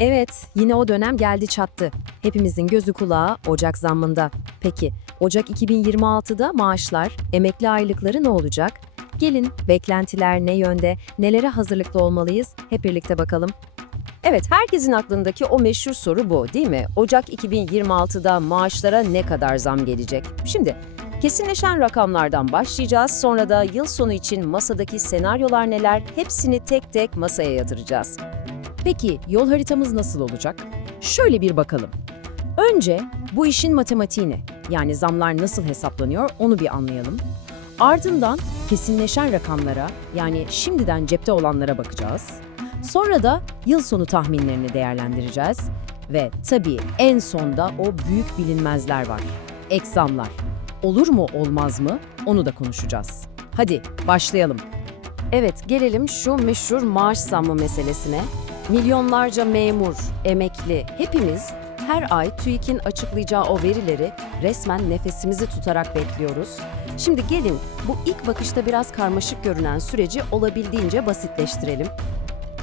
Evet, yine o dönem geldi çattı. Hepimizin gözü kulağı Ocak zammında. Peki, Ocak 2026'da maaşlar, emekli aylıkları ne olacak? Gelin, beklentiler ne yönde, nelere hazırlıklı olmalıyız? Hep birlikte bakalım. Evet, herkesin aklındaki o meşhur soru bu değil mi? Ocak 2026'da maaşlara ne kadar zam gelecek? Şimdi kesinleşen rakamlardan başlayacağız. Sonra da yıl sonu için masadaki senaryolar neler hepsini tek tek masaya yatıracağız. Peki, yol haritamız nasıl olacak? Şöyle bir bakalım. Önce bu işin matematiğini, yani zamlar nasıl hesaplanıyor onu bir anlayalım. Ardından kesinleşen rakamlara, yani şimdiden cepte olanlara bakacağız. Sonra da yıl sonu tahminlerini değerlendireceğiz. Ve tabii en sonda o büyük bilinmezler var. Ek zamlar. Olur mu olmaz mı onu da konuşacağız. Hadi başlayalım. Evet, gelelim şu meşhur maaş zammı meselesine. Milyonlarca memur, emekli, hepimiz her ay TÜİK'in açıklayacağı o verileri resmen nefesimizi tutarak bekliyoruz. Şimdi gelin bu ilk bakışta biraz karmaşık görünen süreci olabildiğince basitleştirelim.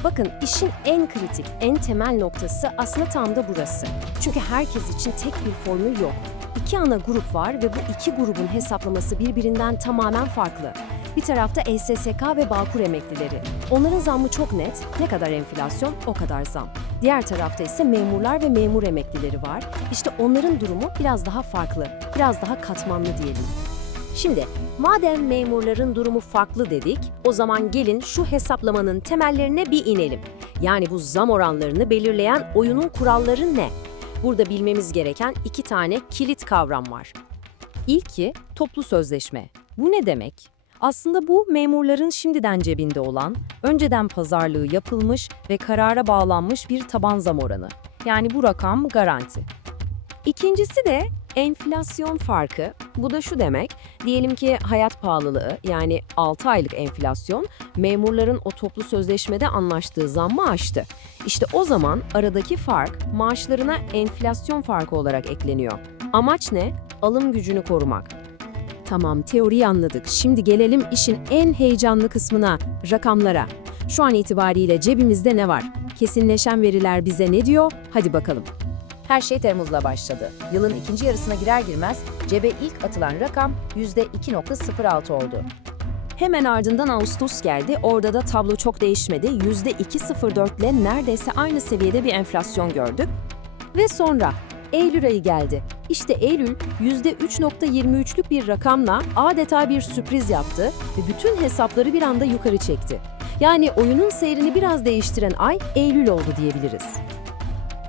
Bakın işin en kritik, en temel noktası aslında tam da burası. Çünkü herkes için tek bir formül yok. İki ana grup var ve bu iki grubun hesaplaması birbirinden tamamen farklı. Bir tarafta SSK ve Bağkur emeklileri. Onların zammı çok net. Ne kadar enflasyon o kadar zam. Diğer tarafta ise memurlar ve memur emeklileri var. İşte onların durumu biraz daha farklı, biraz daha katmanlı diyelim. Şimdi madem memurların durumu farklı dedik, o zaman gelin şu hesaplamanın temellerine bir inelim. Yani bu zam oranlarını belirleyen oyunun kuralları ne? Burada bilmemiz gereken iki tane kilit kavram var. İlki toplu sözleşme. Bu ne demek? Aslında bu memurların şimdiden cebinde olan, önceden pazarlığı yapılmış ve karara bağlanmış bir taban zam oranı. Yani bu rakam garanti. İkincisi de enflasyon farkı. Bu da şu demek, diyelim ki hayat pahalılığı yani 6 aylık enflasyon memurların o toplu sözleşmede anlaştığı zammı aştı. İşte o zaman aradaki fark maaşlarına enflasyon farkı olarak ekleniyor. Amaç ne? Alım gücünü korumak. Tamam, teoriyi anladık. Şimdi gelelim işin en heyecanlı kısmına, rakamlara. Şu an itibariyle cebimizde ne var? Kesinleşen veriler bize ne diyor? Hadi bakalım. Her şey Temmuz'la başladı. Yılın ikinci yarısına girer girmez cebe ilk atılan rakam %2.06 oldu. Hemen ardından Ağustos geldi. Orada da tablo çok değişmedi. %2.04 ile neredeyse aynı seviyede bir enflasyon gördük. Ve sonra Eylül ayı geldi. İşte Eylül %3.23'lük bir rakamla adeta bir sürpriz yaptı ve bütün hesapları bir anda yukarı çekti. Yani oyunun seyrini biraz değiştiren ay Eylül oldu diyebiliriz.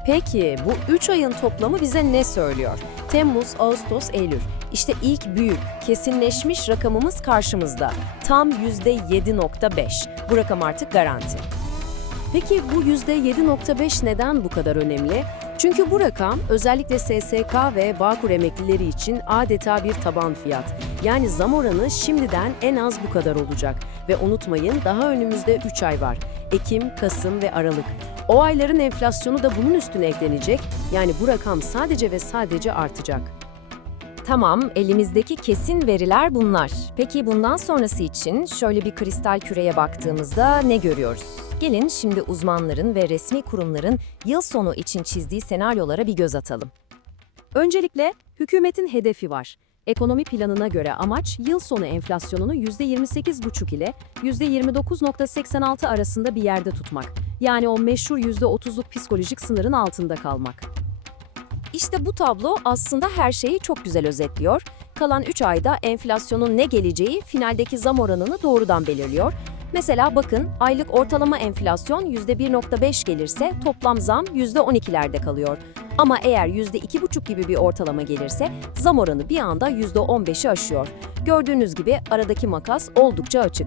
Peki bu 3 ayın toplamı bize ne söylüyor? Temmuz, Ağustos, Eylül. İşte ilk büyük, kesinleşmiş rakamımız karşımızda. Tam %7.5. Bu rakam artık garanti. Peki bu %7.5 neden bu kadar önemli? Çünkü bu rakam özellikle SSK ve Bağkur emeklileri için adeta bir taban fiyat. Yani zam oranı şimdiden en az bu kadar olacak. Ve unutmayın daha önümüzde 3 ay var. Ekim, Kasım ve Aralık. O ayların enflasyonu da bunun üstüne eklenecek. Yani bu rakam sadece ve sadece artacak. Tamam, elimizdeki kesin veriler bunlar. Peki bundan sonrası için şöyle bir kristal küreye baktığımızda ne görüyoruz? Gelin şimdi uzmanların ve resmi kurumların yıl sonu için çizdiği senaryolara bir göz atalım. Öncelikle hükümetin hedefi var. Ekonomi planına göre amaç yıl sonu enflasyonunu %28,5 ile %29,86 arasında bir yerde tutmak. Yani o meşhur %30'luk psikolojik sınırın altında kalmak. İşte bu tablo aslında her şeyi çok güzel özetliyor. Kalan 3 ayda enflasyonun ne geleceği finaldeki zam oranını doğrudan belirliyor. Mesela bakın aylık ortalama enflasyon %1.5 gelirse toplam zam %12'lerde kalıyor. Ama eğer %2.5 gibi bir ortalama gelirse zam oranı bir anda %15'i aşıyor. Gördüğünüz gibi aradaki makas oldukça açık.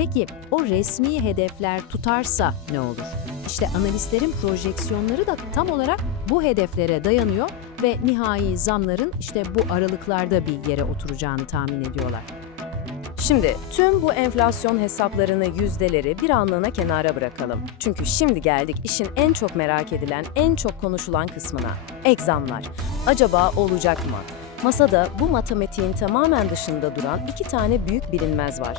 Peki o resmi hedefler tutarsa ne olur? İşte analistlerin projeksiyonları da tam olarak bu hedeflere dayanıyor ve nihai zamların işte bu aralıklarda bir yere oturacağını tahmin ediyorlar. Şimdi tüm bu enflasyon hesaplarını, yüzdeleri bir anlığına kenara bırakalım. Çünkü şimdi geldik işin en çok merak edilen, en çok konuşulan kısmına. Ek zamlar. Acaba olacak mı? Masada bu matematiğin tamamen dışında duran iki tane büyük bilinmez var.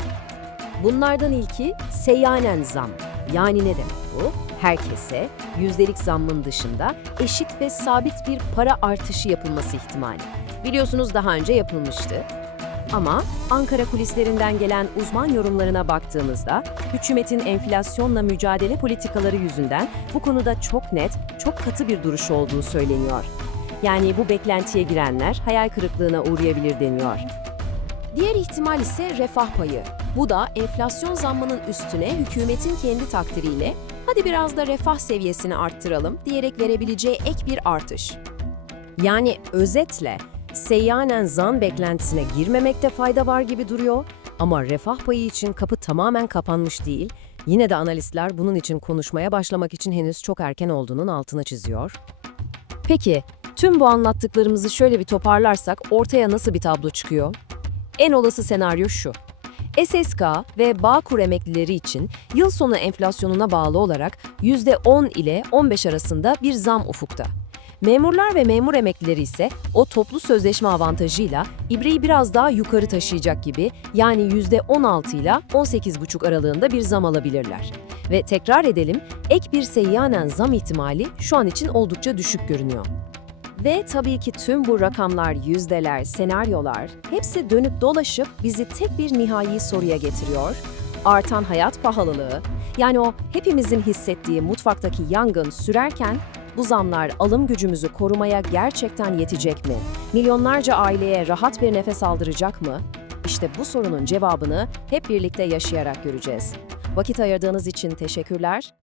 Bunlardan ilki seyyanen zam. Yani ne demek bu? herkese yüzdelik zammın dışında eşit ve sabit bir para artışı yapılması ihtimali. Biliyorsunuz daha önce yapılmıştı. Ama Ankara kulislerinden gelen uzman yorumlarına baktığımızda hükümetin enflasyonla mücadele politikaları yüzünden bu konuda çok net, çok katı bir duruş olduğu söyleniyor. Yani bu beklentiye girenler hayal kırıklığına uğrayabilir deniyor. Diğer ihtimal ise refah payı. Bu da enflasyon zammının üstüne hükümetin kendi takdiriyle hadi biraz da refah seviyesini arttıralım diyerek verebileceği ek bir artış. Yani özetle seyyanen zam beklentisine girmemekte fayda var gibi duruyor ama refah payı için kapı tamamen kapanmış değil. Yine de analistler bunun için konuşmaya başlamak için henüz çok erken olduğunun altına çiziyor. Peki, tüm bu anlattıklarımızı şöyle bir toparlarsak ortaya nasıl bir tablo çıkıyor? En olası senaryo şu. SSK ve Bağkur emeklileri için yıl sonu enflasyonuna bağlı olarak %10 ile 15 arasında bir zam ufukta. Memurlar ve memur emeklileri ise o toplu sözleşme avantajıyla ibreyi biraz daha yukarı taşıyacak gibi yani %16 ile 18,5 aralığında bir zam alabilirler. Ve tekrar edelim, ek bir seyyanen zam ihtimali şu an için oldukça düşük görünüyor. Ve tabii ki tüm bu rakamlar, yüzdeler, senaryolar hepsi dönüp dolaşıp bizi tek bir nihai soruya getiriyor. Artan hayat pahalılığı, yani o hepimizin hissettiği mutfaktaki yangın sürerken bu zamlar alım gücümüzü korumaya gerçekten yetecek mi? Milyonlarca aileye rahat bir nefes aldıracak mı? İşte bu sorunun cevabını hep birlikte yaşayarak göreceğiz. Vakit ayırdığınız için teşekkürler.